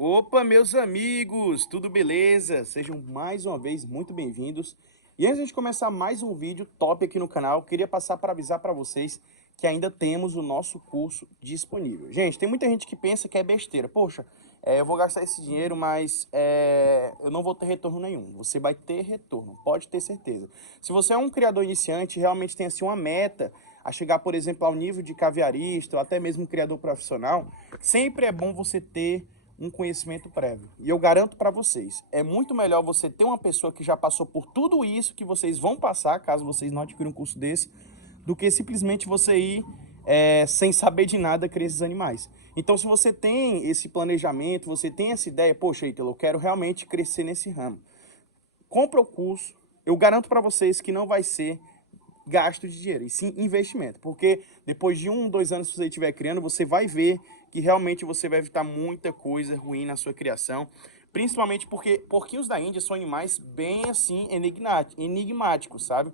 Opa, meus amigos, tudo beleza? Sejam mais uma vez muito bem-vindos. E antes de começar mais um vídeo top aqui no canal, queria passar para avisar para vocês que ainda temos o nosso curso disponível. Gente, tem muita gente que pensa que é besteira. Poxa, eu vou gastar esse dinheiro, mas eu não vou ter retorno nenhum. Você vai ter retorno, pode ter certeza. Se você é um criador iniciante, realmente tem assim uma meta a chegar, por exemplo, ao nível de caviarista ou até mesmo um criador profissional, sempre é bom você ter um conhecimento prévio. E eu garanto para vocês, é muito melhor você ter uma pessoa que já passou por tudo isso que vocês vão passar, caso vocês não adquiram um curso desse, do que simplesmente você ir sem saber de nada criar esses animais. Então, se você tem esse planejamento, você tem essa ideia, poxa, Ítalo, eu quero realmente crescer nesse ramo. Compra o curso, eu garanto para vocês que não vai ser gasto de dinheiro, e sim investimento. Porque depois de 1, 2 anos que você estiver criando, você vai ver que realmente você vai evitar muita coisa ruim na sua criação. Principalmente porque porquinhos da Índia são animais bem assim enigmáticos, sabe?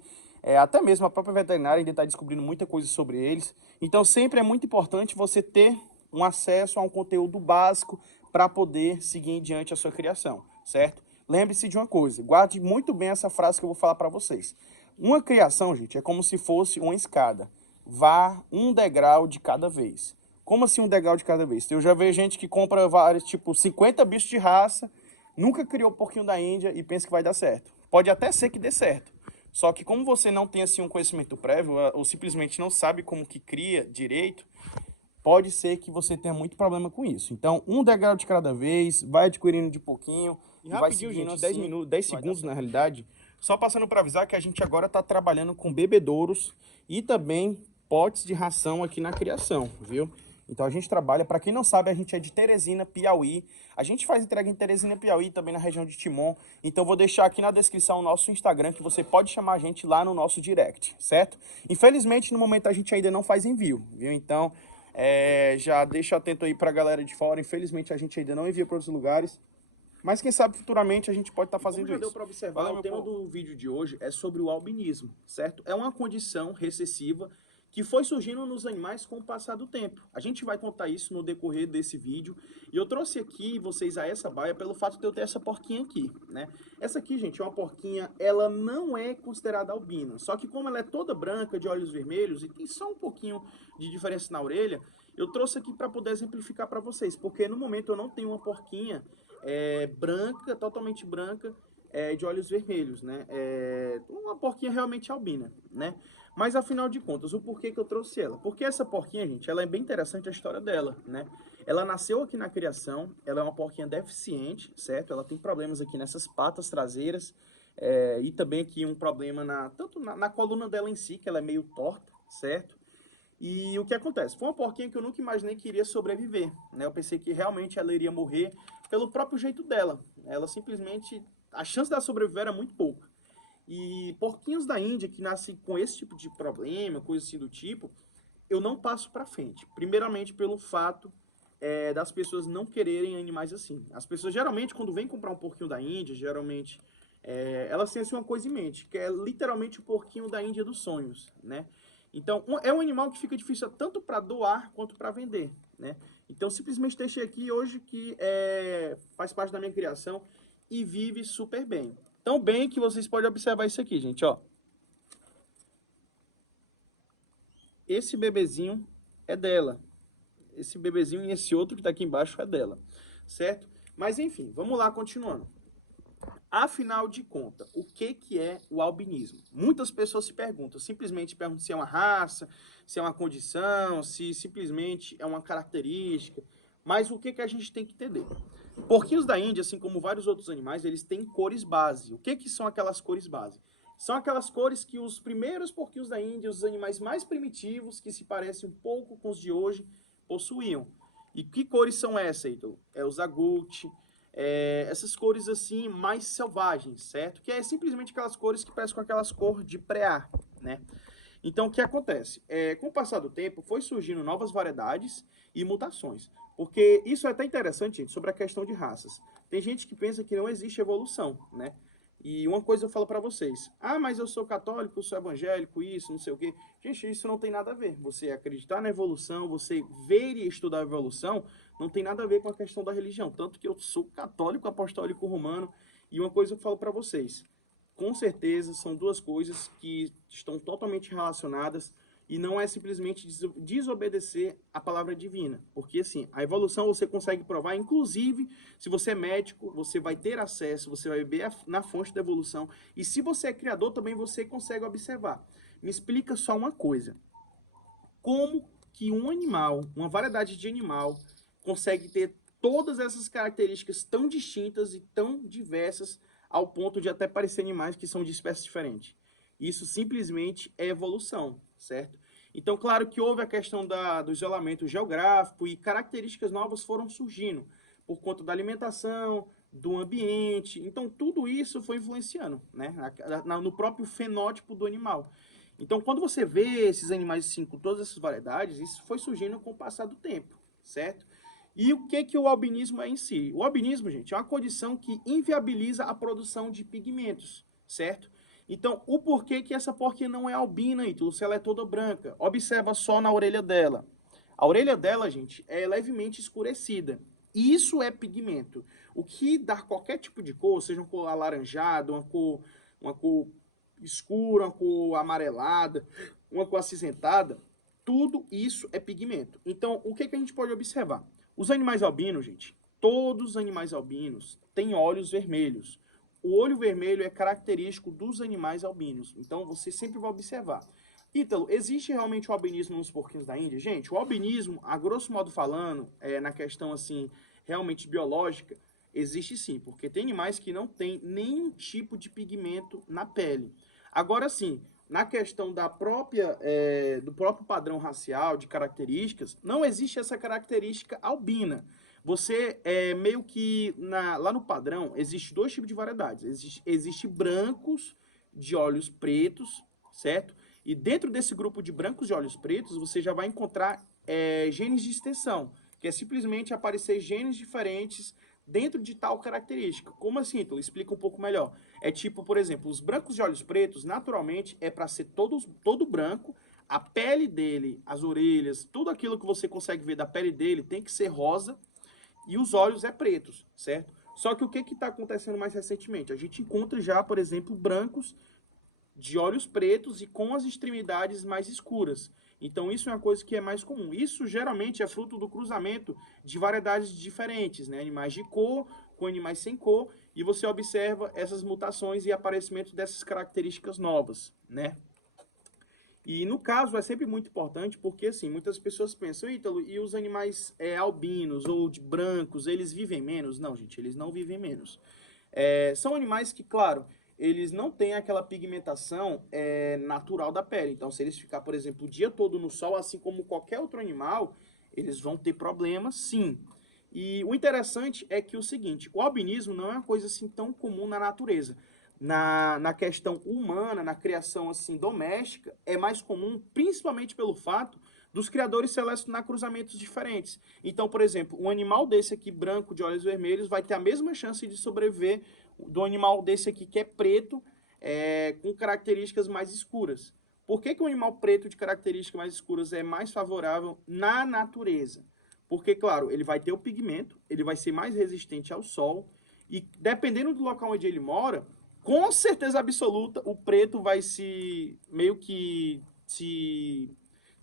Até mesmo a própria veterinária ainda está descobrindo muita coisa sobre eles. Então sempre é muito importante você ter um acesso a um conteúdo básico para poder seguir em diante a sua criação, certo? Lembre-se de uma coisa, guarde muito bem essa frase que eu vou falar para vocês. Uma criação, gente, é como se fosse uma escada. Vá um degrau de cada vez. Como assim um degrau de cada vez? Eu já vejo gente que compra vários, tipo, 50 bichos de raça, nunca criou o porquinho da Índia e pensa que vai dar certo. Pode até ser que dê certo. Só que como você não tem assim um conhecimento prévio, ou simplesmente não sabe como que cria direito, pode ser que você tenha muito problema com isso. Então, um degrau de cada vez, vai adquirindo de pouquinho e vai Rapidinho, seguindo gente, 10 assim, minutos, 10 vai dar segundos na certo. realidade. Só passando para avisar que a gente agora está trabalhando com bebedouros e também potes de ração aqui na criação, viu? Então a gente trabalha, para quem não sabe, a gente é de Teresina, Piauí. A gente faz entrega em Teresina, Piauí, também na região de Timon. Então vou deixar aqui na descrição o nosso Instagram, que você pode chamar a gente lá no nosso direct, certo? Infelizmente, no momento a gente ainda não faz envio, viu? Então, já deixa atento aí para a galera de fora. Infelizmente a gente ainda não envia para outros lugares. Mas quem sabe futuramente a gente pode estar Como fazendo já deu isso. para observar, Valeu, o meu tema povo. do vídeo de hoje é sobre o albinismo, certo? É uma condição recessiva que foi surgindo nos animais com o passar do tempo. A gente vai contar isso no decorrer desse vídeo. E eu trouxe aqui vocês a essa baia pelo fato de eu ter essa porquinha aqui, né? Essa aqui, gente, é uma porquinha, ela não é considerada albina. Só que como ela é toda branca, de olhos vermelhos e tem só um pouquinho de diferença na orelha, eu trouxe aqui para poder exemplificar para vocês. Porque no momento eu não tenho uma porquinha branca, totalmente branca, de olhos vermelhos, né? Uma porquinha realmente albina, né? Mas afinal de contas, o porquê que eu trouxe ela? Porque essa porquinha, gente, ela é bem interessante a história dela, né? Ela nasceu aqui na criação, ela é uma porquinha deficiente, certo? Ela tem problemas aqui nessas patas traseiras, e também aqui um problema tanto na coluna dela em si, que ela é meio torta, certo? E o que acontece? Foi uma porquinha que eu nunca imaginei que iria sobreviver, né? Eu pensei que realmente ela iria morrer pelo próprio jeito dela. Ela simplesmente, a chance dela sobreviver era muito pouca. E porquinhos da Índia que nascem com esse tipo de problema, coisa assim do tipo, eu não passo para frente. Primeiramente pelo fato das pessoas não quererem animais assim. As pessoas geralmente quando vêm comprar um porquinho da Índia, geralmente elas têm assim, uma coisa em mente, que é literalmente o porquinho da Índia dos sonhos, né? Então, é um animal que fica difícil tanto para doar quanto para vender, né? Então, simplesmente deixei aqui hoje que faz parte da minha criação e vive super bem. Tão bem que vocês podem observar isso aqui, gente, ó. Esse bebezinho é dela. Esse bebezinho e esse outro que tá aqui embaixo é dela, certo? Mas enfim, vamos lá, continuando. Afinal de contas, o que é o albinismo? Muitas pessoas se perguntam, simplesmente perguntam se é uma raça, se é uma condição, se simplesmente é uma característica. Mas o que a gente tem que entender? Porquinhos da Índia, assim como vários outros animais, eles têm cores base. O que são aquelas cores base? São aquelas cores que os primeiros porquinhos da Índia, os animais mais primitivos, que se parecem um pouco com os de hoje, possuíam. E que cores são essas, Ítalo? É os agouti, essas cores assim mais selvagens, certo? Que é simplesmente aquelas cores que parecem com aquelas cores de preá, né? Então, o que acontece? Com o passar do tempo, foi surgindo novas variedades e mutações. Porque isso é até interessante, gente, sobre a questão de raças. Tem gente que pensa que não existe evolução, né? E uma coisa eu falo para vocês. Ah, mas eu sou católico, eu sou evangélico, isso, não sei o quê. Gente, isso não tem nada a ver. Você acreditar na evolução, você ver e estudar a evolução, não tem nada a ver com a questão da religião. Tanto que eu sou católico apostólico romano, e uma coisa eu falo para vocês, com certeza são duas coisas que estão totalmente relacionadas, e não é simplesmente desobedecer a palavra divina. Porque, assim, a evolução você consegue provar, inclusive, se você é médico, você vai ter acesso, você vai ver na fonte da evolução. E se você é criador, também você consegue observar. Me explica só uma coisa. Como que um animal, uma variedade de animal, consegue ter todas essas características tão distintas e tão diversas ao ponto de até parecer animais que são de espécies diferentes? Isso simplesmente é evolução, certo? Então, claro que houve a questão do isolamento geográfico e características novas foram surgindo por conta da alimentação, do ambiente. Então, tudo isso foi influenciando, né, no próprio fenótipo do animal. Então, quando você vê esses animais assim, com todas essas variedades, isso foi surgindo com o passar do tempo, certo? E o que o albinismo é em si? O albinismo, gente, é uma condição que inviabiliza a produção de pigmentos, certo? Então, o porquê que essa porquinha não é albina, Ítalo, se ela é toda branca? Observa só na orelha dela. A orelha dela, gente, é levemente escurecida. Isso é pigmento. O que dá qualquer tipo de cor, seja uma cor alaranjada, uma cor escura, uma cor amarelada, uma cor acinzentada, tudo isso é pigmento. Então, o que a gente pode observar? Os animais albinos, gente, todos os animais albinos têm olhos vermelhos. O olho vermelho é característico dos animais albinos. Então, você sempre vai observar. Ítalo, existe realmente o albinismo nos porquinhos da Índia? Gente, o albinismo, a grosso modo falando, na questão assim, realmente biológica, existe sim, porque tem animais que não têm nenhum tipo de pigmento na pele. Agora sim, na questão do próprio padrão racial, de características, não existe essa característica albina. Você, meio que, lá no padrão, existe dois tipos de variedades. Existe brancos de olhos pretos, certo? E dentro desse grupo de brancos de olhos pretos, você já vai encontrar genes de extensão, que é simplesmente aparecer genes diferentes dentro de tal característica. Como assim, então? Explica um pouco melhor. É tipo, por exemplo, os brancos de olhos pretos, naturalmente, é para ser todo branco, a pele dele, as orelhas, tudo aquilo que você consegue ver da pele dele tem que ser rosa, e os olhos é pretos, certo? Só que o que está acontecendo mais recentemente? A gente encontra já, por exemplo, brancos de olhos pretos e com as extremidades mais escuras. Então isso é uma coisa que é mais comum. Isso geralmente é fruto do cruzamento de variedades diferentes, né? Animais de cor com animais sem cor, e você observa essas mutações e aparecimento dessas características novas, né? E no caso é sempre muito importante porque assim, muitas pessoas pensam, Ítalo, e os animais albinos ou de brancos, eles vivem menos? Não, gente, eles não vivem menos. São animais que, claro, eles não têm aquela pigmentação natural da pele. Então, se eles ficar, por exemplo, o dia todo no sol, assim como qualquer outro animal, eles vão ter problemas, sim. E o interessante é que o seguinte, o albinismo não é uma coisa assim tão comum na natureza. Na questão humana, na criação assim doméstica, é mais comum, principalmente pelo fato dos criadores selecionar cruzamentos diferentes. Então, por exemplo, um animal desse aqui, branco, de olhos vermelhos, vai ter a mesma chance de sobreviver do animal desse aqui, que é preto, com características mais escuras. Por que um animal preto de características mais escuras é mais favorável na natureza? Porque, claro, ele vai ter o pigmento, ele vai ser mais resistente ao sol, e dependendo do local onde ele mora, com certeza absoluta, o preto vai meio que se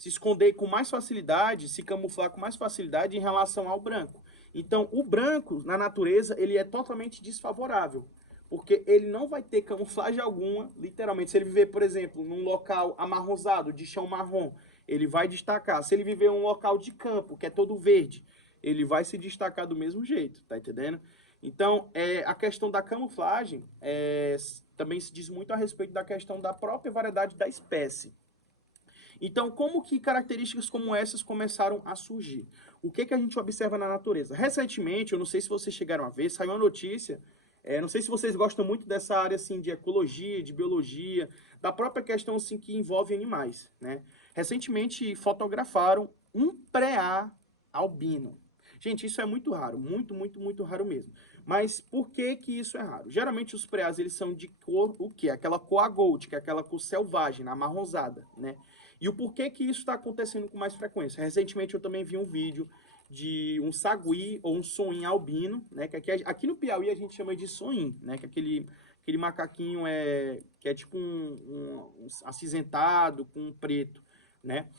esconder com mais facilidade, se camuflar com mais facilidade em relação ao branco. Então, o branco, na natureza, ele é totalmente desfavorável, porque ele não vai ter camuflagem alguma, literalmente. Se ele viver, por exemplo, num local amarronzado, de chão marrom, ele vai destacar. Se ele viver em um local de campo, que é todo verde, ele vai se destacar do mesmo jeito, tá entendendo? Então, a questão da camuflagem também se diz muito a respeito da questão da própria variedade da espécie. Então, como que características como essas começaram a surgir? O que a gente observa na natureza? Recentemente, eu não sei se vocês chegaram a ver, saiu uma notícia, não sei se vocês gostam muito dessa área assim, de ecologia, de biologia, da própria questão assim, que envolve animais, né? Recentemente fotografaram um preá albino. Gente, isso é muito raro, muito, muito, muito raro mesmo. Mas por que que isso é raro? Geralmente os preás, eles são de cor, o quê? Aquela cor a gold, que é aquela cor selvagem, amarronzada, né? E o porquê que isso está acontecendo com mais frequência? Recentemente eu também vi um vídeo de um sagui ou um soim albino, né? Que aqui no Piauí a gente chama de soim, né? Que aquele macaquinho que é tipo um acinzentado com um preto, né?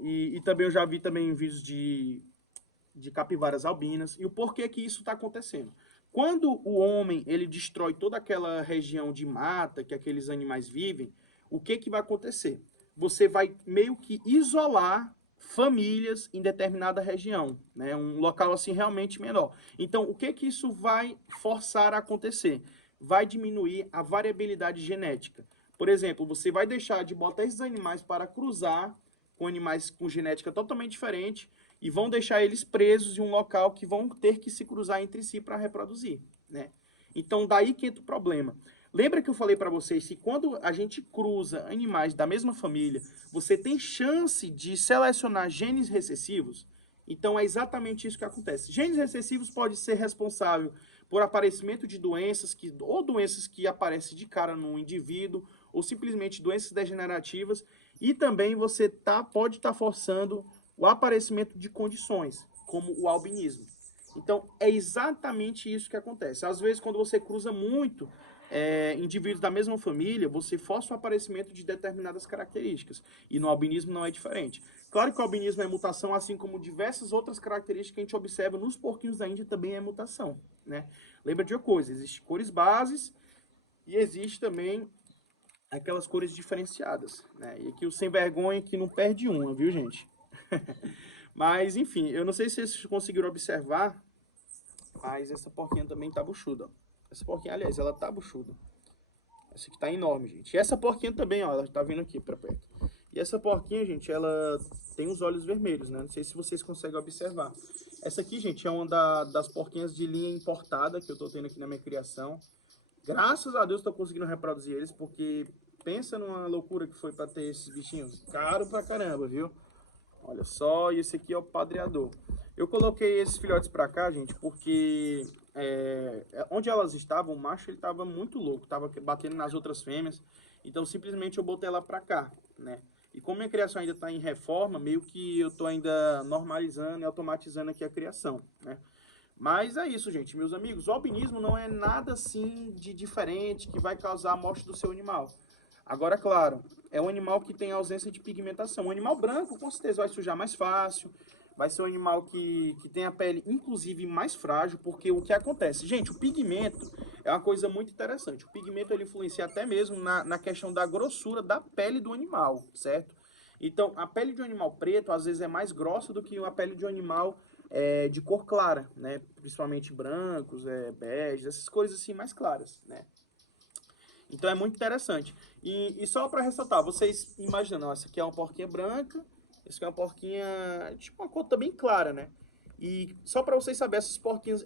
E também eu já vi também vídeos de capivaras albinas. E o porquê que isso está acontecendo? Quando o homem ele destrói toda aquela região de mata que aqueles animais vivem, o que vai acontecer? Você vai meio que isolar famílias em determinada região, né? Um local assim realmente menor. Então, o que isso vai forçar a acontecer? Vai diminuir a variabilidade genética. Por exemplo, você vai deixar de botar esses animais para cruzar com animais com genética totalmente diferente e vão deixar eles presos em um local que vão ter que se cruzar entre si para reproduzir, né? Então, daí que entra o problema. Lembra que eu falei para vocês que quando a gente cruza animais da mesma família, você tem chance de selecionar genes recessivos? Então, é exatamente isso que acontece. Genes recessivos podem ser responsáveis por aparecimento de doenças, ou doenças que aparecem de cara no indivíduo, ou simplesmente doenças degenerativas, e também você pode estar forçando o aparecimento de condições, como o albinismo. Então, é exatamente isso que acontece. Às vezes, quando você cruza muito indivíduos da mesma família, você força o aparecimento de determinadas características. E no albinismo não é diferente. Claro que o albinismo é mutação, assim como diversas outras características que a gente observa nos porquinhos da Índia também é mutação, né? Lembra de uma coisa, existem cores bases e existe também aquelas cores diferenciadas, né? E aqui o sem vergonha que não perde uma, viu, gente? Mas, enfim, eu não sei se vocês conseguiram observar, mas essa porquinha também tá buchuda, ó. Essa porquinha, aliás, ela tá buchuda. Essa aqui tá enorme, gente. E essa porquinha também, ó, ela tá vindo aqui pra perto. E essa porquinha, gente, ela tem os olhos vermelhos, né? Não sei se vocês conseguem observar. Essa aqui, gente, é uma das porquinhas de linha importada que eu tô tendo aqui na minha criação. Graças a Deus eu tô conseguindo reproduzir eles, porque pensa numa loucura que foi pra ter esses bichinhos. Caro pra caramba, viu? Olha só, e esse aqui é o padreador. Eu coloquei esses filhotes pra cá, gente, porque onde elas estavam, o macho ele tava muito louco, tava batendo nas outras fêmeas. Então simplesmente eu botei ela pra cá, né? E como minha criação ainda tá em reforma, meio que eu tô ainda normalizando e automatizando aqui a criação, né? Mas é isso, gente, meus amigos. O albinismo não é nada assim de diferente que vai causar a morte do seu animal. Agora, claro, é um animal que tem ausência de pigmentação. Um animal branco, com certeza, vai sujar mais fácil. Vai ser um animal que tem a pele, inclusive, mais frágil, porque o que acontece? Gente, o pigmento é uma coisa muito interessante. O pigmento, ele influencia até mesmo na questão da grossura da pele do animal, certo? Então, a pele de um animal preto, às vezes, é mais grossa do que a pele de um animal de cor clara, né? Principalmente brancos, bege, essas coisas assim mais claras, né? Então é muito interessante. E só para ressaltar, vocês imaginam, essa aqui é uma porquinha branca, essa aqui é uma porquinha, tipo uma cor bem clara, né? E só para vocês saberem,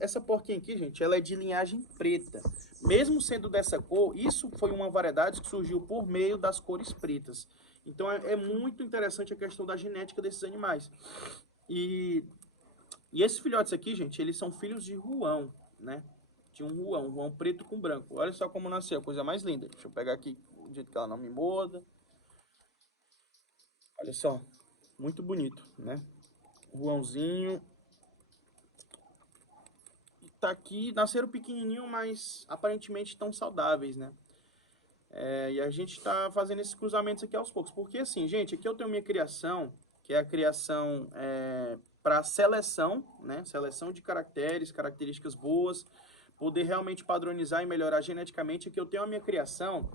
essa porquinha aqui, gente, ela é de linhagem preta. Mesmo sendo dessa cor, isso foi uma variedade que surgiu por meio das cores pretas. Então é muito interessante a questão da genética desses animais. E esses filhotes aqui, gente, eles são filhos de ruão, né? De um ruão preto com branco. Olha só como nasceu, coisa mais linda. Deixa eu pegar aqui do jeito que ela não me morda. Olha só, muito bonito, né? Ruãozinho. E tá aqui, nasceram pequenininho, mas aparentemente tão saudáveis, né? E a gente tá fazendo esses cruzamentos aqui aos poucos. Porque assim, gente, aqui eu tenho minha criação, que é a criação para seleção, né? Seleção de caracteres, características boas, poder realmente padronizar e melhorar geneticamente. Aqui eu tenho a minha criação,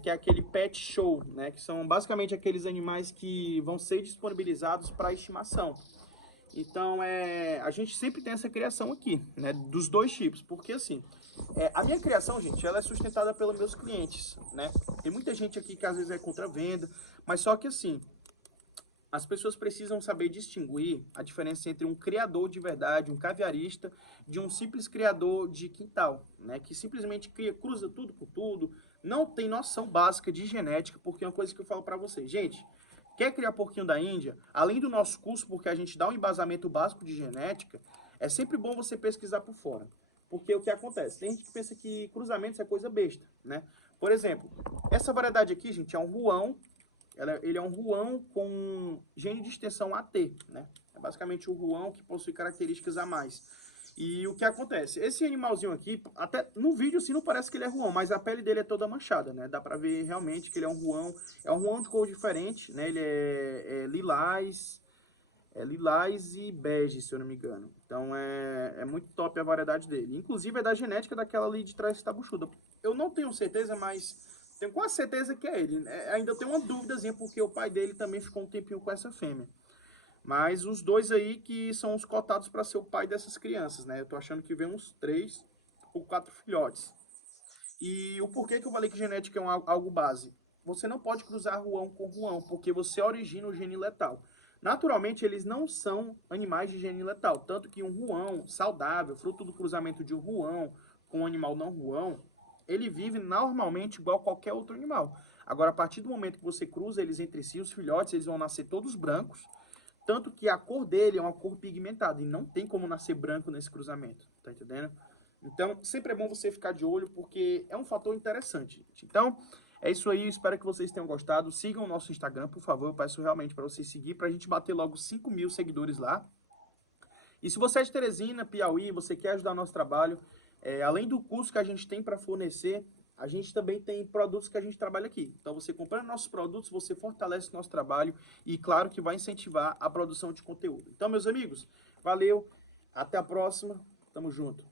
que é aquele pet show, né? Que são basicamente aqueles animais que vão ser disponibilizados para estimação. Então, a gente sempre tem essa criação aqui, né? Dos dois tipos, porque assim, a minha criação, gente, ela é sustentada pelos meus clientes, né? Tem muita gente aqui que às vezes é contra a venda, mas só que assim, as pessoas precisam saber distinguir a diferença entre um criador de verdade, um caviarista, de um simples criador de quintal, né? Que simplesmente cruza tudo com tudo, não tem noção básica de genética, porque é uma coisa que eu falo para vocês, gente, quer criar porquinho da Índia, além do nosso curso, porque a gente dá um embasamento básico de genética, é sempre bom você pesquisar por fora. Porque o que acontece? Tem gente que pensa que cruzamentos é coisa besta, né? Por exemplo, essa variedade aqui, gente, é um ruão. Ele é um ruão com gene de extensão AT, né? É basicamente o ruão que possui características a mais. E o que acontece? Esse animalzinho aqui, até no vídeo assim não parece que ele é ruão, mas a pele dele é toda manchada, né? Dá pra ver realmente que ele é um ruão de cor diferente, né? Ele é lilás e bege, se eu não me engano. Então é muito top a variedade dele. Inclusive é da genética daquela ali de trás que tá buchuda. Eu não tenho certeza, mas tenho quase certeza que é ele. Ainda tenho uma dúvidazinha, porque o pai dele também ficou um tempinho com essa fêmea. Mas os dois aí que são os cotados para ser o pai dessas crianças, né? Eu tô achando que vem uns 3 ou 4 filhotes. E o porquê que eu falei que genética é algo base? Você não pode cruzar ruão com ruão, porque você origina o gene letal. Naturalmente, eles não são animais de gene letal, tanto que um ruão saudável, fruto do cruzamento de um ruão com um animal não ruão, ele vive normalmente igual qualquer outro animal. Agora, a partir do momento que você cruza eles entre si, os filhotes, eles vão nascer todos brancos, tanto que a cor dele é uma cor pigmentada, e não tem como nascer branco nesse cruzamento, tá entendendo? Então, sempre é bom você ficar de olho, porque é um fator interessante, gente. Então, é isso aí, espero que vocês tenham gostado. Sigam o nosso Instagram, por favor, eu peço realmente para vocês seguir, para a gente bater logo 5.000 seguidores lá. E se você é de Teresina, Piauí, você quer ajudar o nosso trabalho, além do curso que a gente tem para fornecer, a gente também tem produtos que a gente trabalha aqui. Então, você comprando nossos produtos, você fortalece o nosso trabalho e, claro, que vai incentivar a produção de conteúdo. Então, meus amigos, valeu, até a próxima, tamo junto.